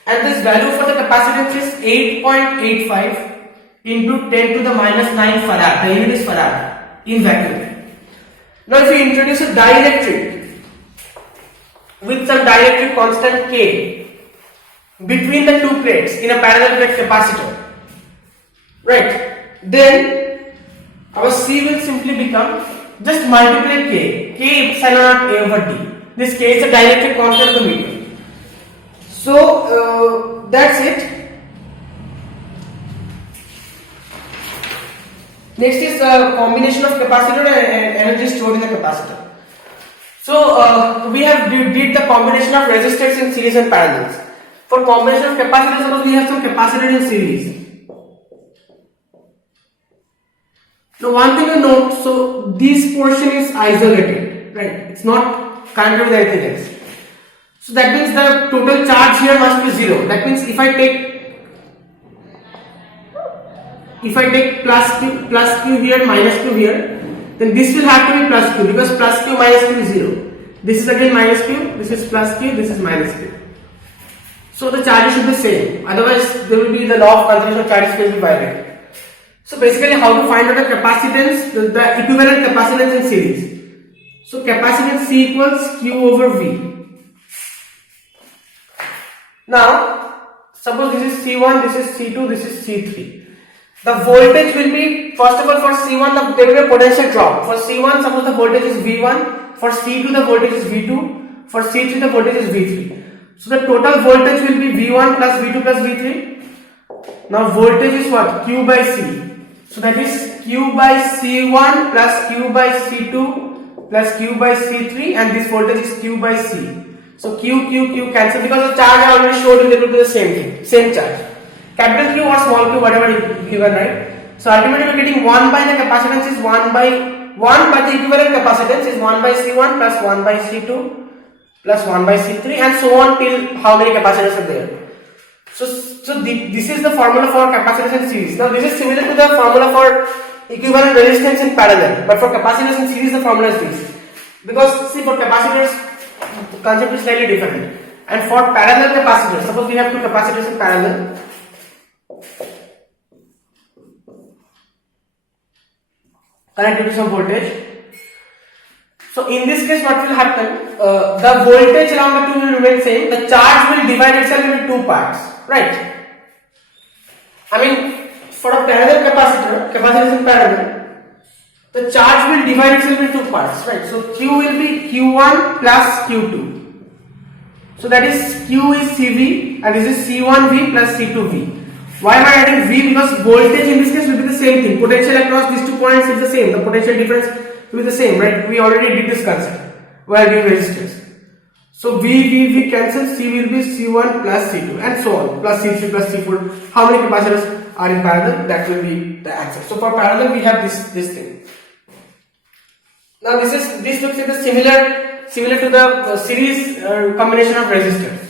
And this value for the capacitance is 8.85 into 10 to the minus 9 farad. The unit is farad in vacuum. Now if you introduce a dielectric with some dielectric constant K between the two plates in a parallel plate capacitor, right, then our C will simply become, just multiply K epsilon naught A over D. This K is the dielectric constant of the medium. So that's it. Next is combination of capacitor and energy stored in the capacitor. So we have did the combination of resistors in series and parallels. For combination of capacitors, suppose we have some capacitor in series. Now one thing to note, so this portion is isolated, right? It's not connected with anything else. So that means the total charge here must be 0. That means if I take plus q here, minus q here, then this will have to be plus q, because plus q minus q is 0. This is again minus q, this is plus q, this is minus q. So the charges should be same. Otherwise there will be the law of conservation of charges will be violated. So basically how to find out the capacitance, the equivalent capacitance in series. So capacitance C equals q over V. Now, suppose this is C1, this is C2, this is C3. The voltage will be, first of all for C1, there will be a potential drop. For C1, suppose the voltage is V1, for C2 the voltage is V2, for C3 the voltage is V3. So the total voltage will be V1 plus V2 plus V3. Now voltage is what? Q by C. So that is Q by C1 plus Q by C2 plus Q by C3, and this voltage is Q by C. So Q cancel, because the charge I already showed you, they will do the same thing, same charge. Capital Q or small q, whatever you given, right? So ultimately we are getting 1 by the capacitance is 1 by 1, but the equivalent capacitance is 1 by C1 plus 1 by C2 plus 1 by C3, and so on till how many capacitors are there. So this is the formula for capacitance in series. Now this is similar to the formula for equivalent resistance in parallel, but for capacitors in series the formula is this. Because see, for capacitors the concept is slightly different, and for parallel capacitors, suppose we have two capacitors in parallel. Connected to some voltage. So in this case what will happen, the voltage around the two will remain same, the charge will divide itself into two parts, right? I mean, for a parallel capacitor is in parallel, the charge will divide itself into two parts, right? So Q will be Q1 plus Q2. So that is Q is CV and this is C1V plus C2V. Why am I adding V? Because voltage in this case will be the same thing. Potential across these 2 points is the same. The potential difference will be the same, right? We already did this concept while doing resistance. So V cancel, C will be C1 plus C2 and so on, plus C3 plus C4. How many capacitors are in parallel? That will be the answer. So for parallel we have this thing. Now this looks like similar to the series combination of resistors.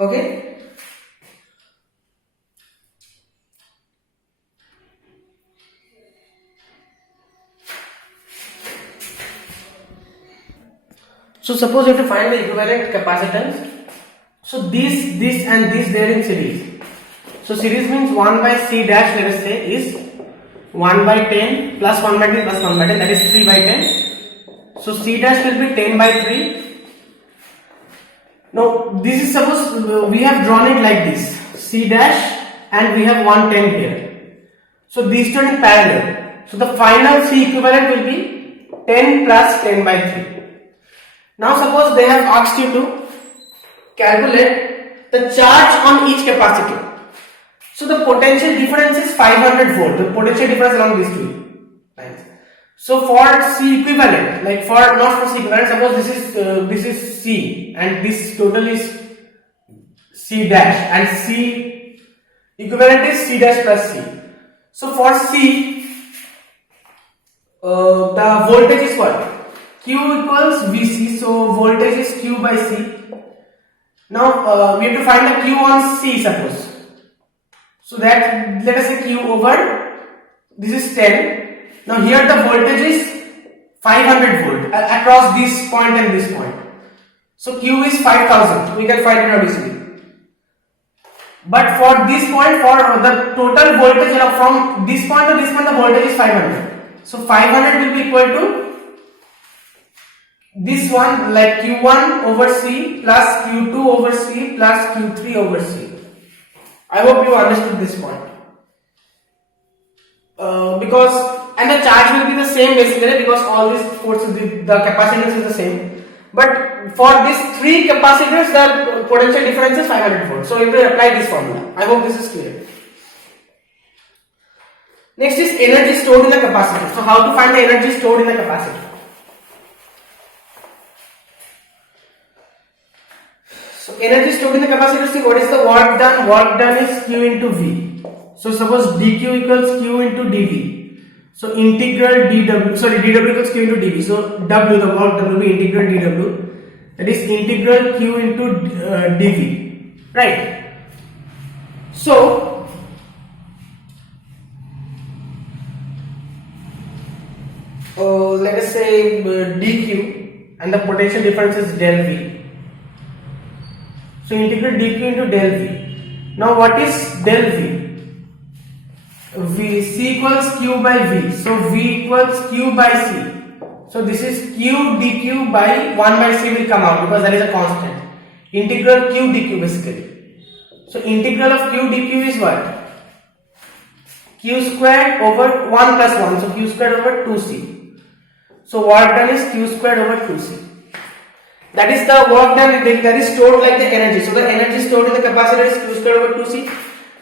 Okay. So suppose you have to find the equivalent capacitance. So this and this they are in series. So series means 1 by C dash, let us say, is 1 by 10 plus 1 by 10 plus 1 by 10, that is 3 by 10. So C dash will be 10 by 3. Now this is, suppose we have drawn it like this, C dash and we have 110 here. So these two are in parallel. So the final C equivalent will be 10 plus 10 by 3. Now suppose they have asked you to calculate the charge on each capacitor. So the potential difference is 500 volt. The potential difference along these two lines. So for C equivalent, like for not for C equivalent, suppose this is C and this total is C dash and C equivalent is C dash plus C. So for C, the voltage is what? Q equals Vc. So voltage is Q by C. Now we have to find the Q on C, suppose. So that, let us say Q over, this is 10. Now here the voltage is 500 volt across this point and this point. So Q is 5000. We can find it out easily. But for this point, for the total voltage from this point to this point, the voltage is 500. So 500 will be equal to this one, like Q1 over C plus Q2 over C plus Q3 over C. I hope you understood this point. And the charge will be the same basically, because all these forces, the capacitance is the same. But for these three capacitors, the potential difference is 500 volts. So you will apply this formula. I hope this is clear. Next is energy stored in the capacitor. So how to find the energy stored in the capacitor? So energy stored in the capacitor, see what is the work done? Work done is Q into V. So suppose dQ equals Q into dV. So integral dW equals Q into dV. So W, the work done will be integral dW. That is integral Q into dV. Right. So let us say dQ and the potential difference is del V. So integral dq into del V. Now what is del V? C equals Q by V. So V equals Q by C. So this is Q dQ by 1 by C will come out because that is a constant. Integral Q dQ basically. So integral of Q dQ is what? Q squared over 1 plus 1. So Q squared over 2C. So work done is Q squared over 2C. That is the work done that is stored like the energy. So the energy stored in the capacitor is Q squared over 2C.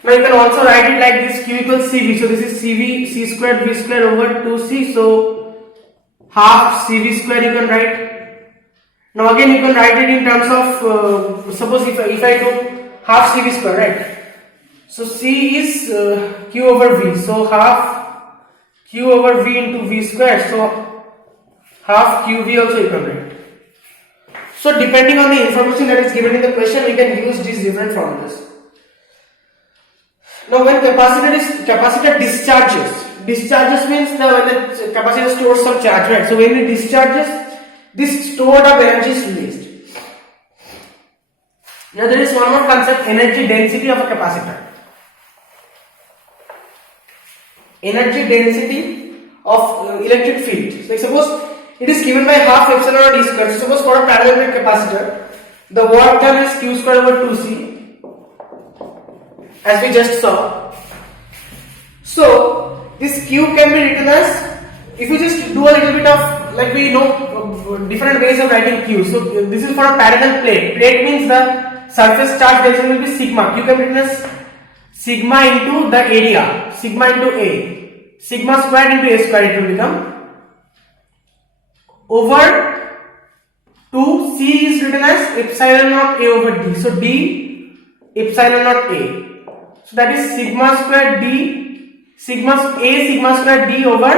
Now you can also write it like this, Q equals CV. So this is CV, C squared, V squared over 2C. So half CV squared you can write. Now again you can write it in terms of, suppose if I do half CV squared, right? So C is Q over V. So half Q over V into V squared. So half QV also you can write. So depending on the information that is given in the question, we can use these different formulas. Now when capacitor discharges means when the capacitor stores some charge, right? So when it discharges, this stored up energy is released. Now there is one more concept, energy density of a capacitor. Energy density of electric field. Like suppose it is given by half epsilon naught E squared. So suppose for a parallel capacitor, the work done is Q squared over 2C, as we just saw. So this Q can be written as, if you just do a little bit of, like we know different ways of writing Q. So this is for a parallel plate. Plate means the surface charge density will be sigma. Q can be written as sigma into the area, sigma into A, sigma squared into A squared it will become. Over 2 C is written as epsilon naught A over D. So D epsilon naught A. So that is sigma square D, sigma square D over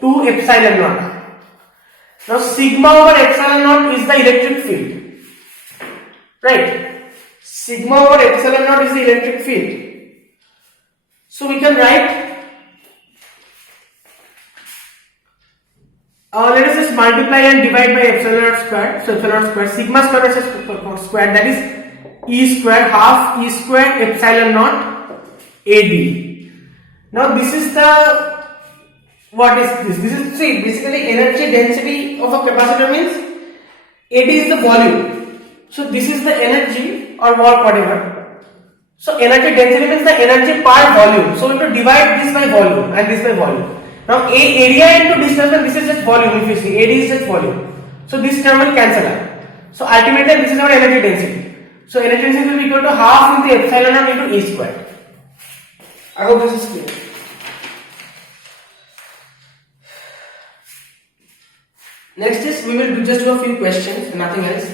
2 epsilon naught. Now sigma over epsilon naught is the electric field. Right? Sigma over epsilon naught is the electric field. So we can write, let us just multiply and divide by epsilon naught squared. So epsilon naught squared, sigma square versus squared, that is E square, half E square epsilon naught AD. Now this is the, what is this? This is, see, basically energy density of a capacitor means AD is the volume. So this is the energy or work, whatever. So energy density means the energy per volume. So we have to divide this by volume and this by volume. Now area into displacement, this is just volume. If you see, AD is just volume. So this term will cancel out. So ultimately this is our energy density. So energy density will be equal to half into epsilon naught into E squared. I hope this is clear. Next is we will just do a few questions and nothing else.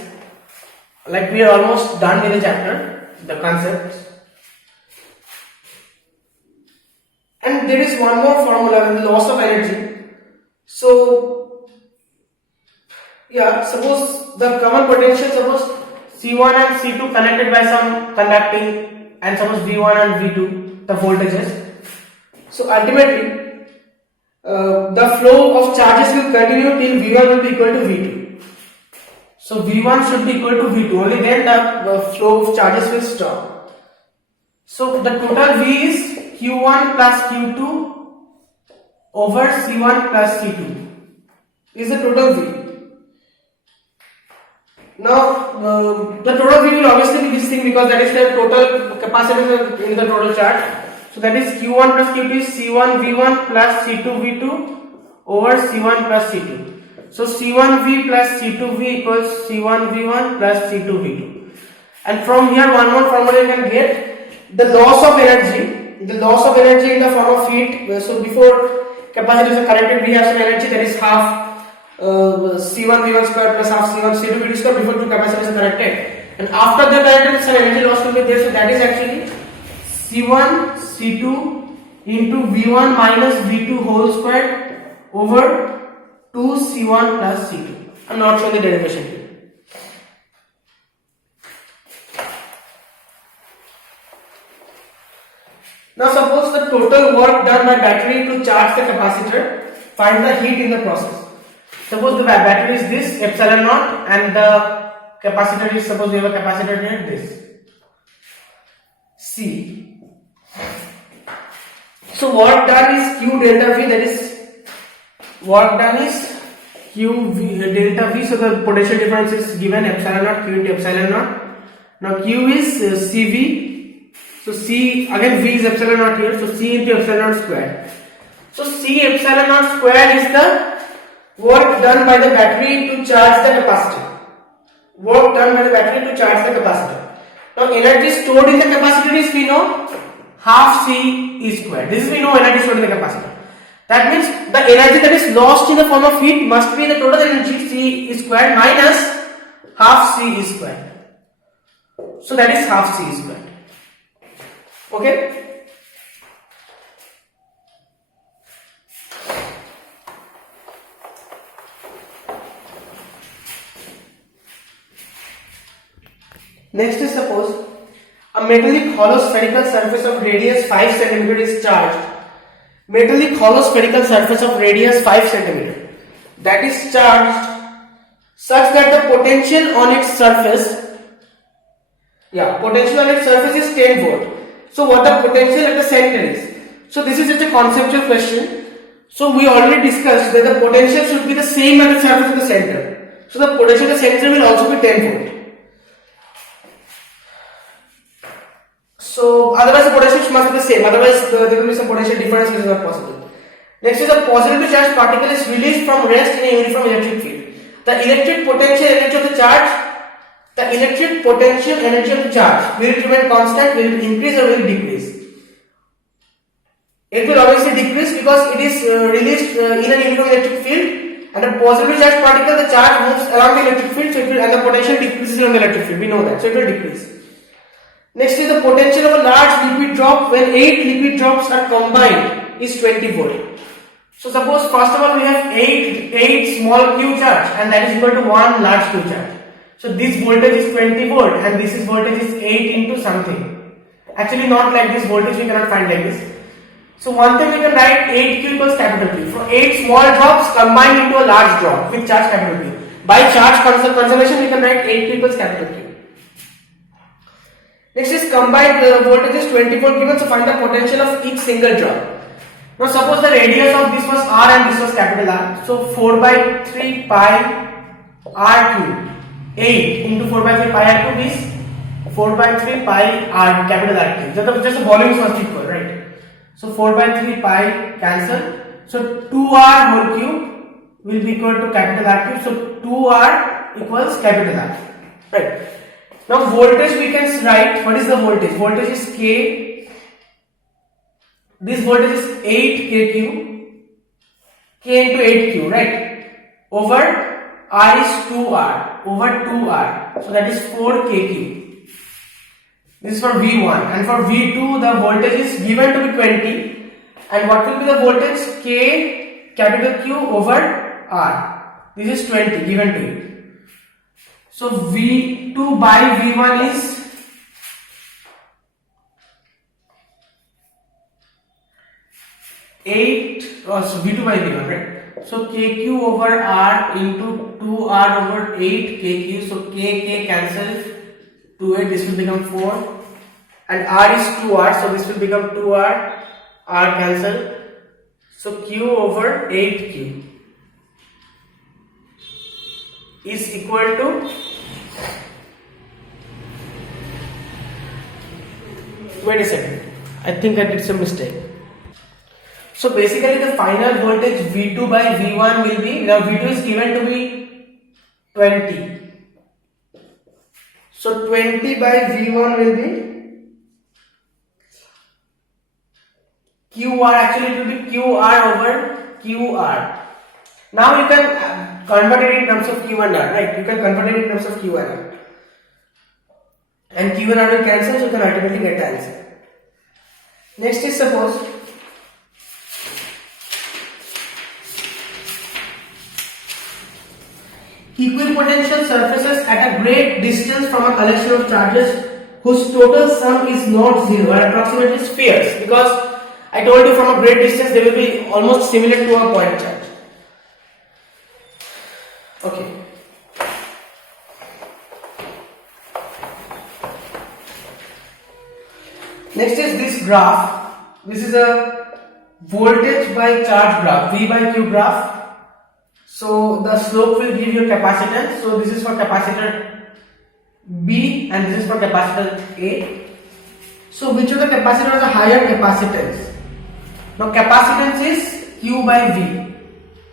Like we are almost done with the chapter, the concepts. And there is one more formula, the loss of energy. So, yeah, suppose the common potential, suppose C1 and C2 connected by some conducting, and suppose V1 and V2, the voltages. So ultimately, the flow of charges will continue till V1 will be equal to V2. So V1 should be equal to V2, only then the flow of charges will stop. So the total V is Q1 plus Q2 over C1 plus C2 is the total V. Now the total V will obviously be this thing because that is the total capacitance in the total charge. So that is Q1 plus Q2 is C1 V1 plus C2 V2 over C1 plus C2. So C1 V plus C2 V equals C1 V1 plus C2 V2. And from here one more formula you can get the loss of energy. The loss of energy in the form of heat. So before capacitors are connected, we have some energy that is half C1 V1 square plus half C1 C2 V2 square before two capacitors are connected. And after the connected, some energy loss will be there. So that is actually C1 C2 into V1 minus V2 whole square over 2 C1 plus C2. I am not sure the derivation here. Now suppose the total work done by battery to charge the capacitor, find the heat in the process. Suppose the battery is this epsilon naught and the capacitor is, suppose we have a capacitor here, this C. So work done is Q delta V, that is work done is Q v, delta V. So the potential difference is given epsilon naught Q into epsilon naught. Now Q is CV. So C, again V is epsilon naught here, so C into epsilon naught square. So C epsilon naught square is the work done by the battery to charge the capacitor. Work done by the battery to charge the capacitor. Now energy stored in the capacitor is, we know, half C E square. This is, we know, energy stored in the capacitor. That means the energy that is lost in the form of heat must be the total energy C E square minus half C E square. So that is half C E square. Okay. Next is, suppose a metallic hollow spherical surface of radius 5 cm is charged. Metallic hollow spherical surface of radius 5 cm that is charged such that the potential on its surface, potential on its surface is 10 volt. So what the potential at the center is? So this is just a conceptual question. So we already discussed that the potential should be the same at the surface of the center. So the potential at the center will also be 10 volt. So otherwise the potential must be the same. Otherwise there will be some potential difference which is not possible. Next is a positively charged particle is released from rest in a uniform electric field. The electric potential energy of the charge. The electric potential energy of the charge will it remain constant, will it increase or will it decrease? It will obviously decrease because it is released in an uniform electric field, and a positively charged particle, the charge moves along the electric field, so it will, and the potential decreases along the electric field. We know that, so it will decrease. Next is the potential of a large liquid drop when 8 liquid drops are combined is 20 volt. So suppose first of all we have 8 small q charge and that is equal to 1 large q charge. So this voltage is 20 volt and this is voltage is 8 into something. Actually not like this voltage we cannot find like this. So one thing we can write 8q equals capital Q. For 8 small drops combined into a large drop with charge capital Q. By charge conservation we can write 8q equals capital Q. Next is combined voltage is 20 volt given, so find the potential of each single drop. Now suppose the radius of this was r and this was capital R. So 4 by 3 pi r cube. 8 into 4 by 3 pi r cube is 4 by 3 pi r capital R cube. Just the volumes must equal, right? So 4 by 3 pi cancel. So 2r whole cube will be equal to capital R cube. So 2r equals capital R. Right. Now voltage we can write. What is the voltage? Voltage is K this voltage is 8 kq, k into 8q, right? Over R is 2R, over 2R. So that is 4 kq. This is for V1, and for V2 the voltage is given to be 20, and what will be the voltage? K capital Q over R. This is 20 given to it. So V2 by V1 is 8, so V2 by V1, right? So KQ over R into 2R over 8 KQ, so K cancels, 2 8, this will become 4, and R is 2R, so this will become 2R, R cancel, so Q over 8Q is equal to, wait a second, I think I did some mistake. So basically the final voltage V2 by V1 will be, now V2 is given to be 20. So 20 by V1 will be QR, actually it will be QR over QR. Now you can convert it in terms of Q and R, right? You can convert it in terms of Q and R. And Q and R will cancel, so you can ultimately get the answer. Next is suppose equipotential surfaces at a great distance from a collection of charges whose total sum is not zero are approximately spheres, because I told you from a great distance they will be almost similar to a point charge. Okay. Next is this graph. This is a voltage by charge graph, V by Q graph. So the slope will give you capacitance. So this is for capacitor B and this is for capacitor A. So which of the capacitor has a higher capacitance? Now capacitance is Q by V.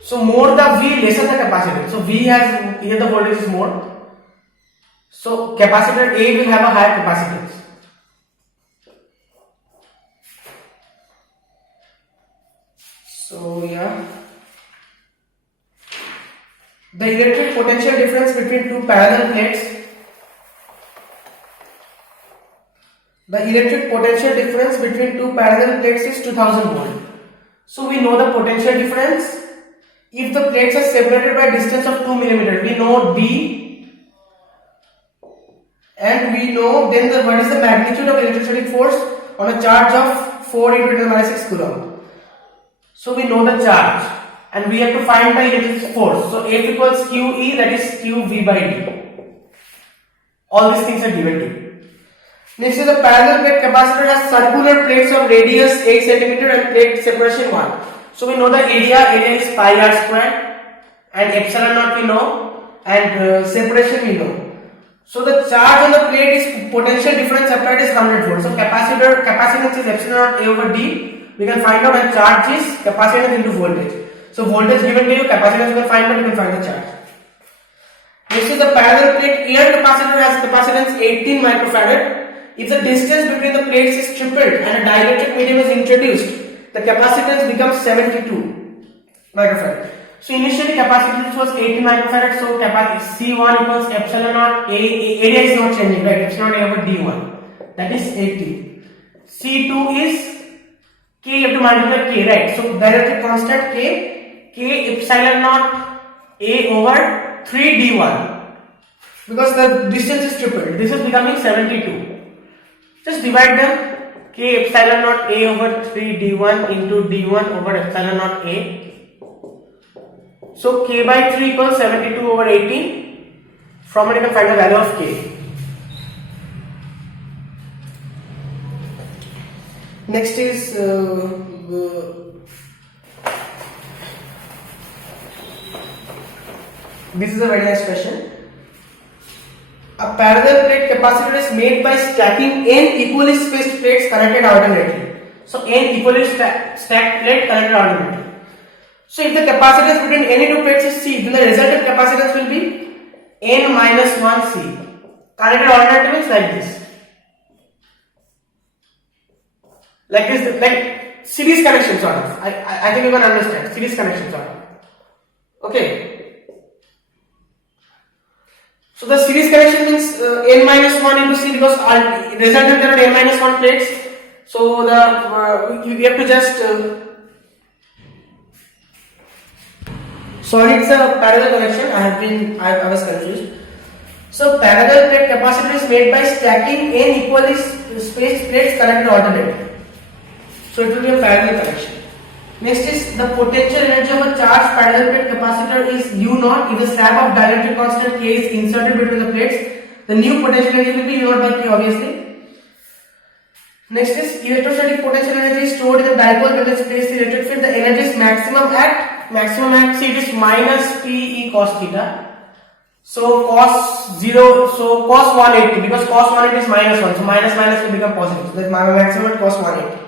So more the V, lesser the capacitance. So V has, here the voltage is more. So capacitor A will have a higher capacitance. So yeah. The electric potential difference between two parallel plates. The electric potential difference between two parallel plates is 2000 volt. So we know the potential difference. If the plates are separated by a distance of 2 mm, we know D, and we know then what is the magnitude of electrostatic force on a charge of 4 into 10⁻⁶ coulomb. So we know the charge. And we have to find the electric force. So F equals QE, that is QV by D. All these things are given to you. Next is the parallel plate capacitor has circular plates of radius 8 cm and plate separation 1. So we know the area is pi r square, and epsilon naught we know, and separation we know. So the charge on the plate is potential difference applied is 100 volts. So capacitance is epsilon naught A over D. We can find out, and charge is capacitance into voltage. So voltage given to you, capacitance you can find out, you can find the charge. Next is the parallel plate air capacitor has capacitance 18 microfarad. If the distance between the plates is tripled and a dielectric medium is introduced, the capacitance becomes 72 microfarad. So initially capacitance was 18 microfarad, so C1 equals epsilon naught A, area is not changing, right? Epsilon A over D1, that is 18. C2 is K, you have to multiply K, right? So dielectric constant K epsilon naught A over 3D1, because the distance is tripled. This is becoming 72. Just divide them. K epsilon naught A over 3D1 into D1 over epsilon naught A. So K by 3 equals 72 over 18. From it you can find the value of K. Next is this is a very nice question. A parallel plate capacitor is made by stacking n equally spaced plates connected alternately. So n equally stacked plate connected alternately. So if the capacitance between any two plates is C, then the resultant capacitance will be n minus 1 C. Connected alternately means like this. Like series connection sort of. I think you can understand series connection sort of. Okay. So the series connection means n minus 1 into C, because resultant there are n minus 1 plates. So the you have to just sorry, it's a parallel connection. I was confused. So parallel plate capacitor is made by stacking n equally spaced plates connected alternately. So it will be a parallel connection. Next is the potential energy of a charged parallel plate capacitor is U naught. If the slab of dielectric constant K is inserted between the plates, the new potential energy will be U naught by K, obviously. Next is electrostatic potential energy is stored in the dipole when it places the electric field. The energy is maximum at C, it is minus P E cos theta. So cos 0, so cos 180, because cos 180 is minus 1, so minus will become positive. So that maximum at cos 180.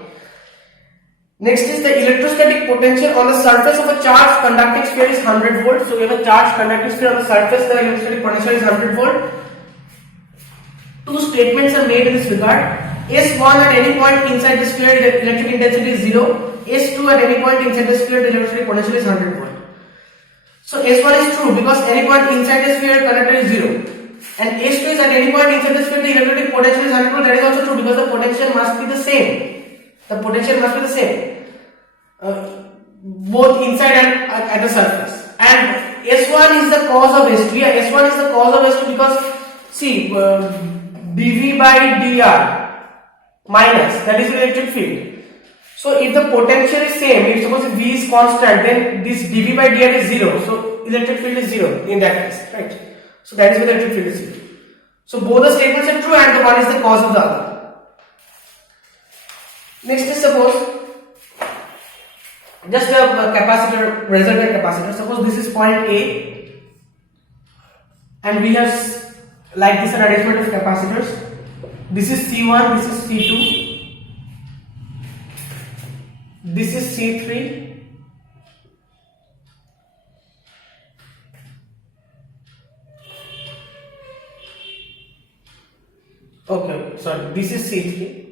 Next is the electrostatic potential on the surface of a charged conducting sphere is 100 volt. So we have a charged conducting sphere on the surface, the electrostatic potential is 100 volt. Two statements are made in this regard. S1 at any point inside the sphere, the electric intensity is 0. S2 at any point inside the sphere, the electrostatic potential is 100 volt. So S1 is true because any point inside the sphere, conductor is 0. And S2 is at any point inside the sphere, the electrostatic potential is 100 volt. That is also true because the potential must be the same. The potential must be the same, both inside and at the surface. And S1 is the cause of S2. Yeah, S1 is the cause of S2 because see, dV by dr minus, that is the electric field. So if the potential is same, if suppose V is constant, then this dV by dr is 0. So electric field is 0 in that case, right? So that is why the electric field is 0. So both the statements are true and the one is the cause of the other. Next is suppose just a capacitor, resultant capacitor. Suppose this is point A and we have like this an arrangement of capacitors. This is C1, this is C2, this is C3, okay, sorry, this is C3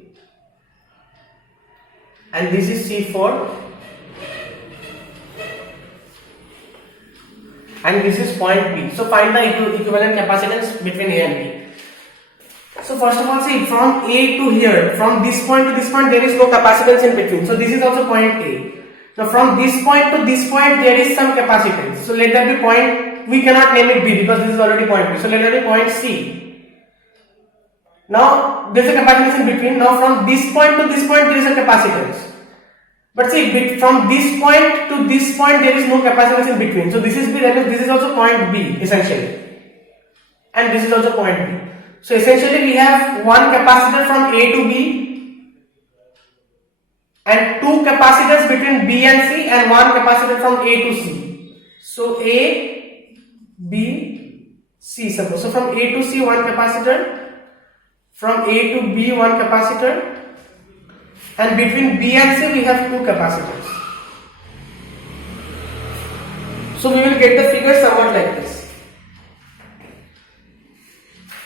and this is C4 and this is point B. So find the equivalent capacitance between A and B. So first of all, see, from A to here, from this point to this point, there is no capacitance in between. So this is also point A. Now from this point to this point, there is some capacitance. So let that be point, we cannot name it B because this is already point B. So let that be point C. Now there is a capacitance in between. Now from this point to this point, there is a capacitance. But see, from this point to this point, there is no capacitance in between. So this is B, that is, this is also point B essentially. And this is also point B. So essentially we have one capacitor from A to B and two capacitors between B and C and one capacitor from A to C. So A, B, C suppose. So from A to C one capacitor, from A to B one capacitor, and between B and C we have two capacitors. So we will get the figure somewhat like this.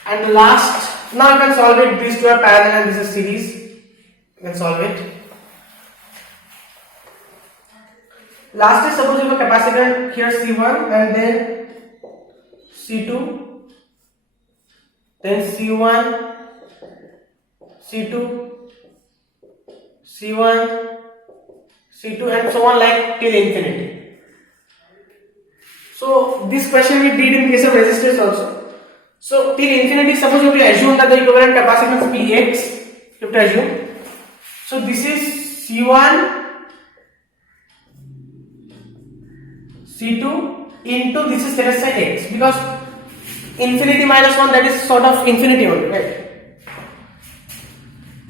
And the last, now you can solve it, these two are parallel and this is series, you can solve it. Last is suppose you have a capacitor here C1 and then C2, then C1, C2, C1, C2 and so on like till infinity. So this question we did in case of resistors also. So till infinity, suppose you have to assume that the equivalent capacitance be X, you have to assume. So this is C1, C2 into this is let us say X, because infinity minus 1, that is sort of infinity only, right?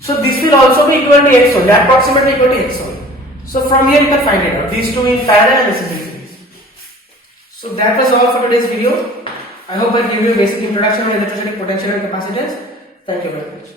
So this will also be equal to X only, approximately equal to X only. So from here you can find it out. These two in parallel and this is in series. So that was all for today's video. I hope I gave you a basic introduction on electrostatic potential and capacitance. Thank you very much.